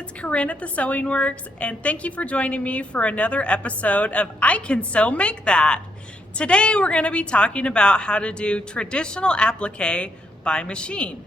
it's Corrine at the Sewing Works, and thank you for joining me for another episode of I Can Sew Make That. Today we're going to be talking about how to do traditional applique by machine.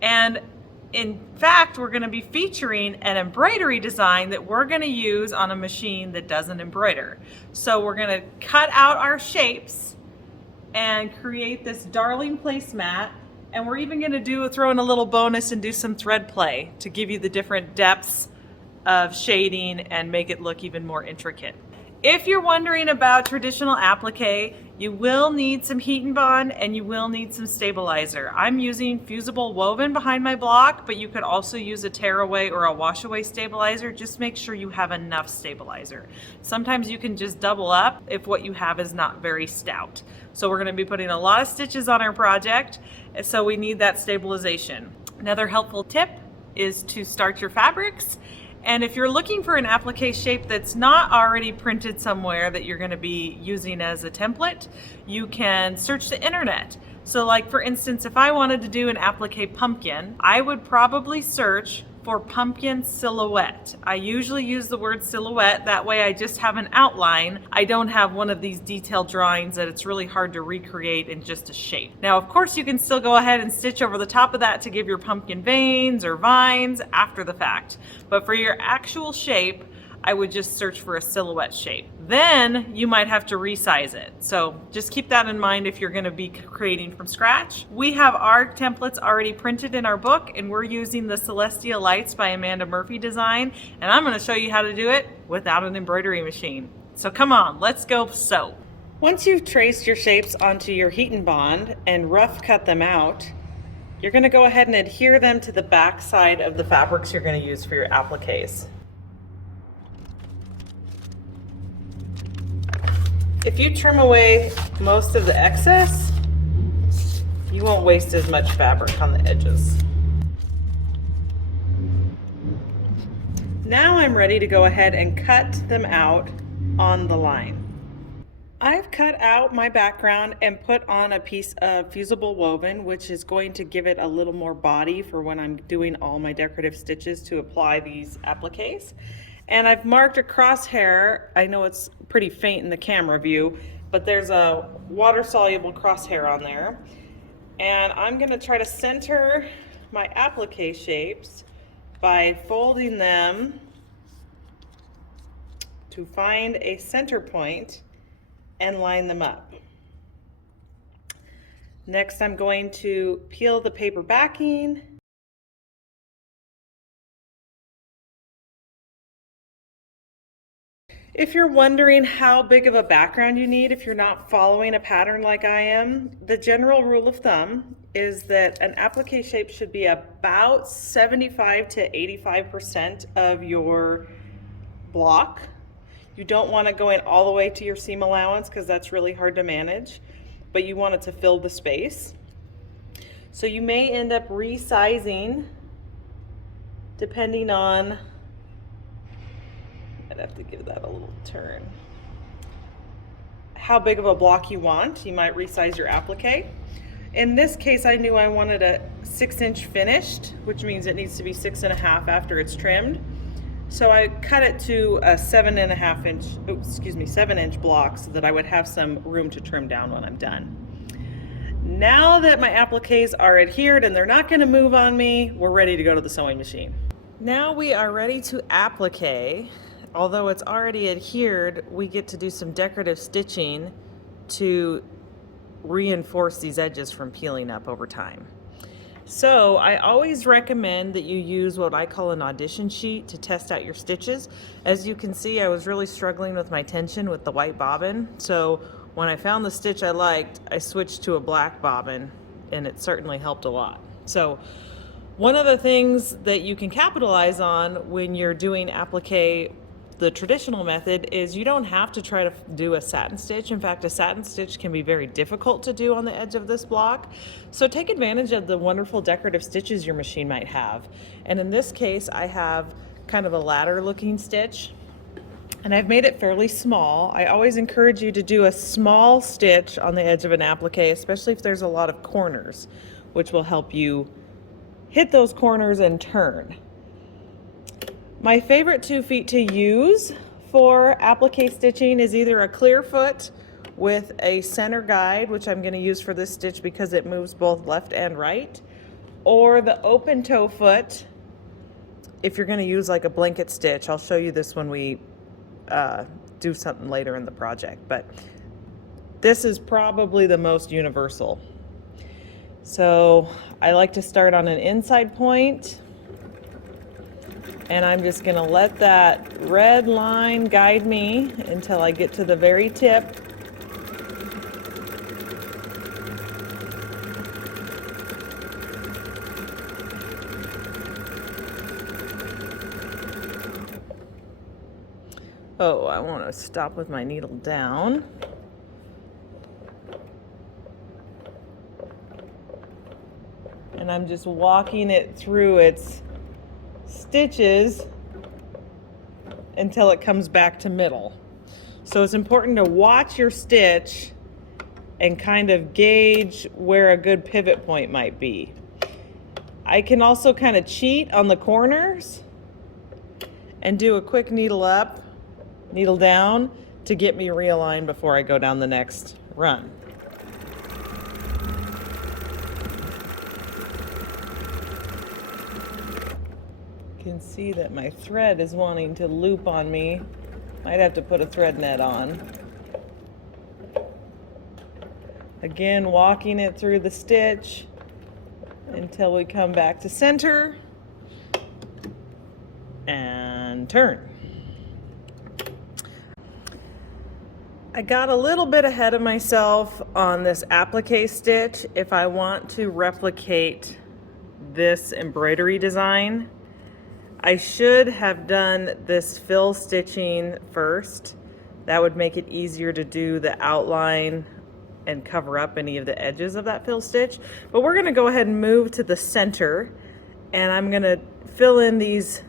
And in fact, we're going to be featuring an embroidery design that we're going to use on a machine that doesn't embroider. So we're going to cut out our shapes and create this darling placemat. And we're even going to throw in a little bonus and do some thread play to give you the different depths of shading and make it look even more intricate. If you're wondering about traditional applique, you will need some heat and bond and you will need some stabilizer. I'm using fusible woven behind my block, but you could also use a tearaway or a wash away stabilizer. Just make sure you have enough stabilizer. Sometimes you can just double up if what you have is not very stout. So we're going to be putting a lot of stitches on our project, so we need that stabilization. Another helpful tip is to start your fabrics. And if you're looking for an applique shape that's not already printed somewhere that you're going to be using as a template, you can search the internet. So like for instance, if I wanted to do an applique pumpkin, I would probably search for pumpkin silhouette. I usually use the word silhouette, that way I just have an outline. I don't have one of these detailed drawings that it's really hard to recreate in just a shape. Now of course you can still go ahead and stitch over the top of that to give your pumpkin veins or vines after the fact. But for your actual shape, I would just search for a silhouette shape. Then you might have to resize it. So just keep that in mind if you're going to be creating from scratch. We have our templates already printed in our book, and we're using the Celestial Lights by Amanda Murphy design. And I'm going to show you how to do it without an embroidery machine. So come on, let's go sew. Once you've traced your shapes onto your heat and bond and rough cut them out, you're going to go ahead and adhere them to the back side of the fabrics you're going to use for your appliques. If you trim away most of the excess, you won't waste as much fabric on the edges. Now I'm ready to go ahead and cut them out on the line. I've cut out my background and put on a piece of fusible woven, which is going to give it a little more body for when I'm doing all my decorative stitches to apply these appliques. And I've marked a crosshair. I know it's pretty faint in the camera view, but there's a water-soluble crosshair on there. And I'm going to try to center my applique shapes by folding them to find a center point and line them up. Next, I'm going to peel the paper backing. If you're wondering how big of a background you need if you're not following a pattern like I am, the general rule of thumb is that an applique shape should be about 75 to 85% of your block. You don't want it going all the way to your seam allowance because that's really hard to manage, but you want it to fill the space. So you may end up resizing depending on, I'd have to give that a little turn, how big of a block you want. You might resize your applique. In this case, I knew I wanted a 6-inch finished, which means it needs to be 6.5 after it's trimmed. So I cut it to a 7-inch block so that I would have some room to trim down when I'm done. Now that my appliques are adhered and they're not going to move on me, we're ready to go to the sewing machine. Now we are ready to applique. Although it's already adhered, we get to do some decorative stitching to reinforce these edges from peeling up over time. So I always recommend that you use what I call an audition sheet to test out your stitches. As you can see, I was really struggling with my tension with the white bobbin. So when I found the stitch I liked, I switched to a black bobbin, and it certainly helped a lot. So one of the things that you can capitalize on when you're doing applique the traditional method is you don't have to try to do a satin stitch. In fact, a satin stitch can be very difficult to do on the edge of this block. So take advantage of the wonderful decorative stitches your machine might have. And in this case, I have kind of a ladder looking stitch, and I've made it fairly small. I always encourage you to do a small stitch on the edge of an applique, especially if there's a lot of corners, which will help you hit those corners and turn. My favorite 2 feet to use for applique stitching is either a clear foot with a center guide, which I'm going to use for this stitch because it moves both left and right, or the open toe foot if you're going to use like a blanket stitch. I'll show you this when we do something later in the project, but this is probably the most universal. So I like to start on an inside point, and I'm just going to let that red line guide me until I get to the very tip. Oh, I want to stop with my needle down. And I'm just walking it through its stitches until it comes back to middle. So it's important to watch your stitch and kind of gauge where a good pivot point might be. I can also kind of cheat on the corners and do a quick needle up, needle down to get me realigned before I go down the next run. You can see that my thread is wanting to loop on me. Might have to put a thread net on. Again, walking it through the stitch until we come back to center and turn. I got a little bit ahead of myself on this applique stitch. If I want to replicate this embroidery design, I should have done this fill stitching first. That would make it easier to do the outline and cover up any of the edges of that fill stitch. But we're gonna go ahead and move to the center, and I'm gonna fill in these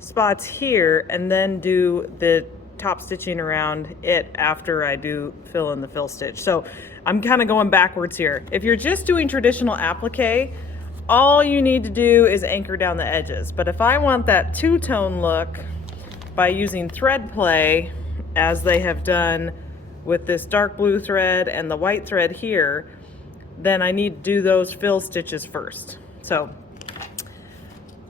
spots here and then do the top stitching around it after I do fill in the fill stitch. So I'm kind of going backwards here. If you're just doing traditional applique, all you need to do is anchor down the edges. But if I want that two-tone look by using thread play, as they have done with this dark blue thread and the white thread here, then I need to do those fill stitches first. So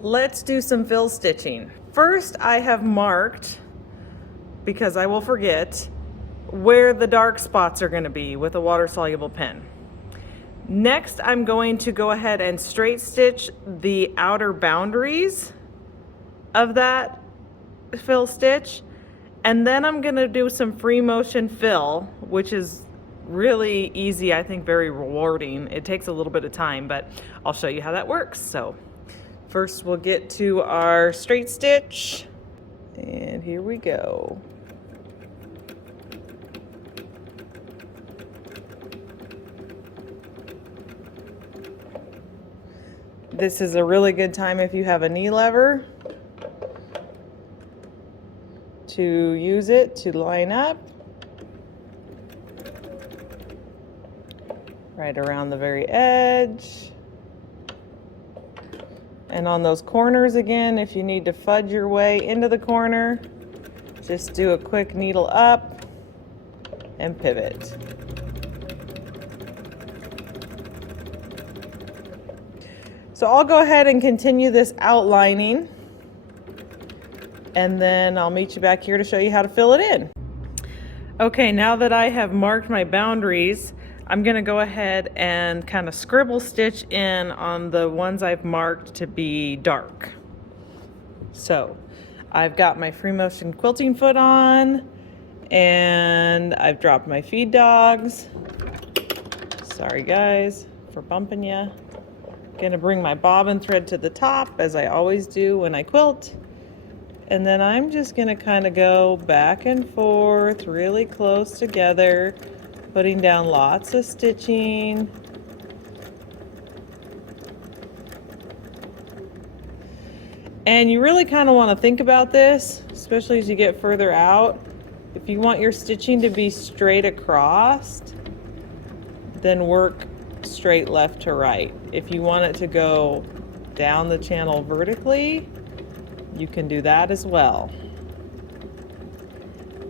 let's do some fill stitching. First, I have marked, because I will forget, where the dark spots are going to be with a water-soluble pen. Next, I'm going to go ahead and straight stitch the outer boundaries of that fill stitch, and then I'm going to do some free motion fill, which is really easy, I think very rewarding. It takes a little bit of time, but I'll show you how that works. So first we'll get to our straight stitch, and here we go. This is a really good time if you have a knee lever to use it to line up right around the very edge. And on those corners again, if you need to fudge your way into the corner, just do a quick needle up and pivot. So I'll go ahead and continue this outlining, and then I'll meet you back here to show you how to fill it in. Okay, now that I have marked my boundaries, I'm going to go ahead and kind of scribble stitch in on the ones I've marked to be dark. So I've got my free motion quilting foot on, and I've dropped my feed dogs. Sorry guys for bumping you. Gonna bring my bobbin thread to the top, as I always do when I quilt, and then I'm just gonna kind of go back and forth really close together, putting down lots of stitching. And you really kind of want to think about this, especially as you get further out. If you want your stitching to be straight across, then work straight left to right. If you want it to go down the channel vertically, you can do that as well.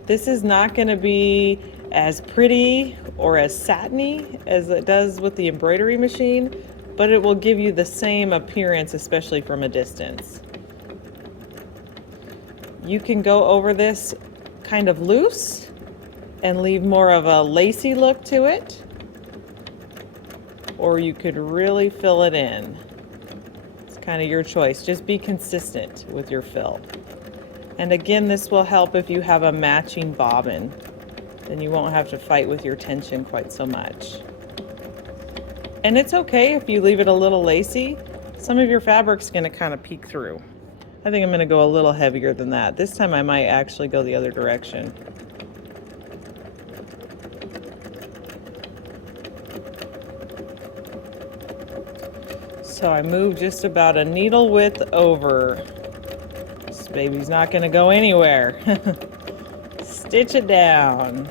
This is not going to be as pretty or as satiny as it does with the embroidery machine, but it will give you the same appearance, especially from a distance. You can go over this kind of loose and leave more of a lacy look to it, or you could really fill it in. It's kind of your choice. Just be consistent with your fill. And again, this will help if you have a matching bobbin. Then you won't have to fight with your tension quite so much. And it's okay if you leave it a little lacy. Some of your fabric's going to kind of peek through. I think I'm going to go a little heavier than that. This time I might actually go the other direction. So I move just about a needle width over. This baby's not going to go anywhere. Stitch it down.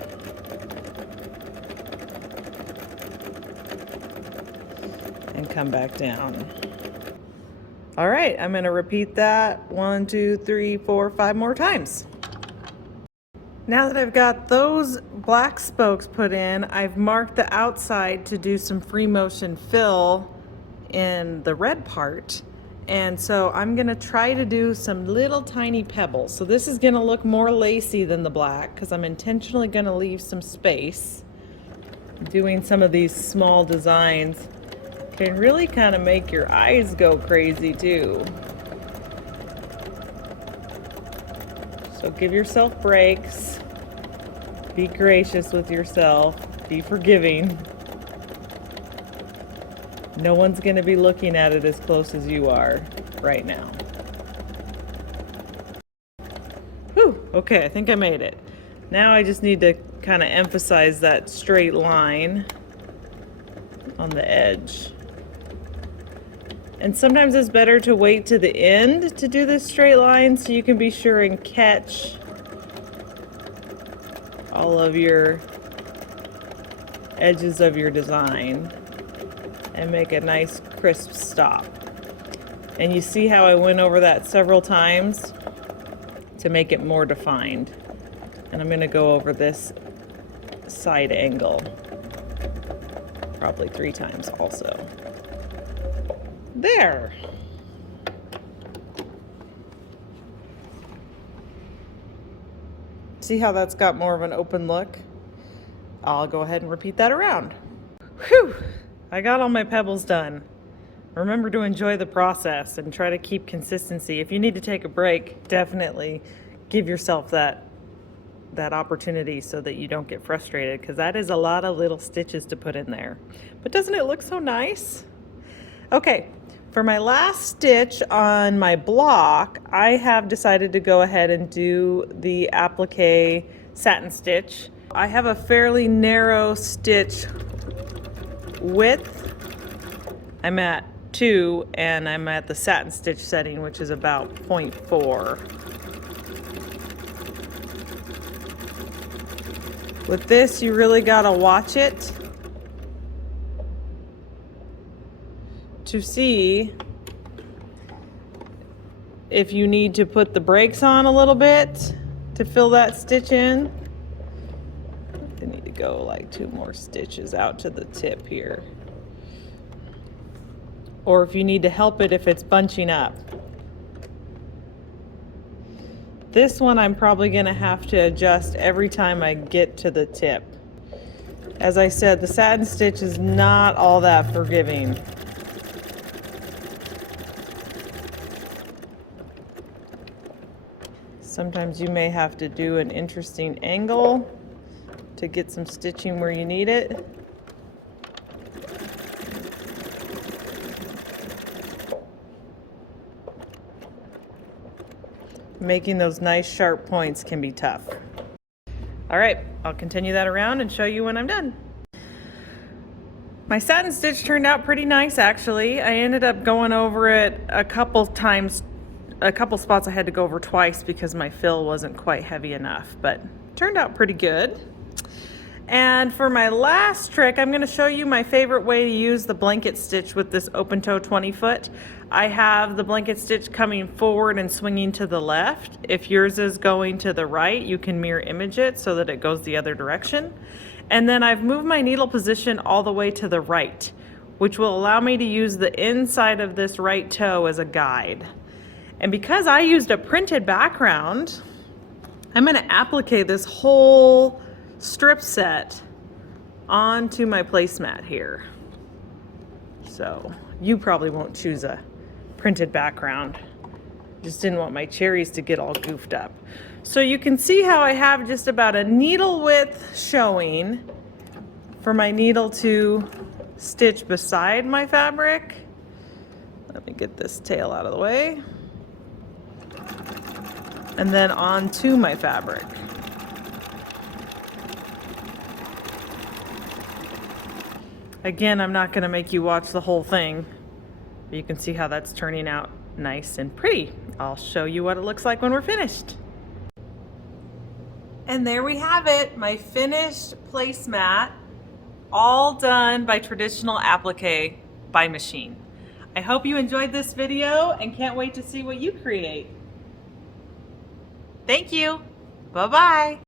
And come back down. All right, I'm going to repeat that 1, 2, 3, 4, 5 more times. Now that I've got those black spokes put in, I've marked the outside to do some free motion fill in the red part. And so I'm going to try to do some little tiny pebbles. So this is going to look more lacy than the black because I'm intentionally going to leave some space. Doing some of these small designs can really kind of make your eyes go crazy too. So give yourself breaks. Be gracious with yourself. Be forgiving. No one's going to be looking at it as close as you are right now. Whew, okay, I think I made it. Now I just need to kind of emphasize that straight line on the edge. And sometimes it's better to wait to the end to do this straight line so you can be sure and catch all of your edges of your design and make a nice crisp stop. And you see how I went over that several times to make it more defined. And I'm going to go over this side angle probably 3 times also. There. See how that's got more of an open look? I'll go ahead and repeat that around. Whew! I got all my pebbles done. Remember to enjoy the process and try to keep consistency. If you need to take a break, definitely give yourself that opportunity so that you don't get frustrated, because that is a lot of little stitches to put in there. But doesn't it look so nice? Okay, for my last stitch on my block, I have decided to go ahead and do the applique satin stitch. I have a fairly narrow stitch width. I'm at 2 and I'm at the satin stitch setting, which is about 0.4. With this, you really gotta watch it to see if you need to put the brakes on a little bit to fill that stitch in. I need to go like 2 more stitches out to the tip here. Or if you need to help it if it's bunching up. This one I'm probably going to have to adjust every time I get to the tip. As I said, the satin stitch is not all that forgiving. Sometimes you may have to do an interesting angle to get some stitching where you need it. Making those nice sharp points can be tough. All right, I'll continue that around and show you when I'm done. My satin stitch turned out pretty nice actually. I ended up going over it a couple times. A couple spots I had to go over twice because my fill wasn't quite heavy enough, but turned out pretty good. And for my last trick, I'm going to show you my favorite way to use the blanket stitch with this open toe 20 foot. I have the blanket stitch coming forward and swinging to the left. If yours is going to the right, you can mirror image it so that it goes the other direction. And then I've moved my needle position all the way to the right, which will allow me to use the inside of this right toe as a guide. And because I used a printed background, I'm going to applique this whole strip set onto my placemat here. So you probably won't choose a printed background. Just didn't want my cherries to get all goofed up. So you can see how I have just about a needle width showing for my needle to stitch beside my fabric. Let me get this tail out of the way. And then onto my fabric. Again, I'm not going to make you watch the whole thing, but you can see how that's turning out nice and pretty. I'll show you what it looks like when we're finished. And there we have it, my finished placemat, all done by traditional applique by machine. I hope you enjoyed this video and can't wait to see what you create. Thank you. Bye-bye.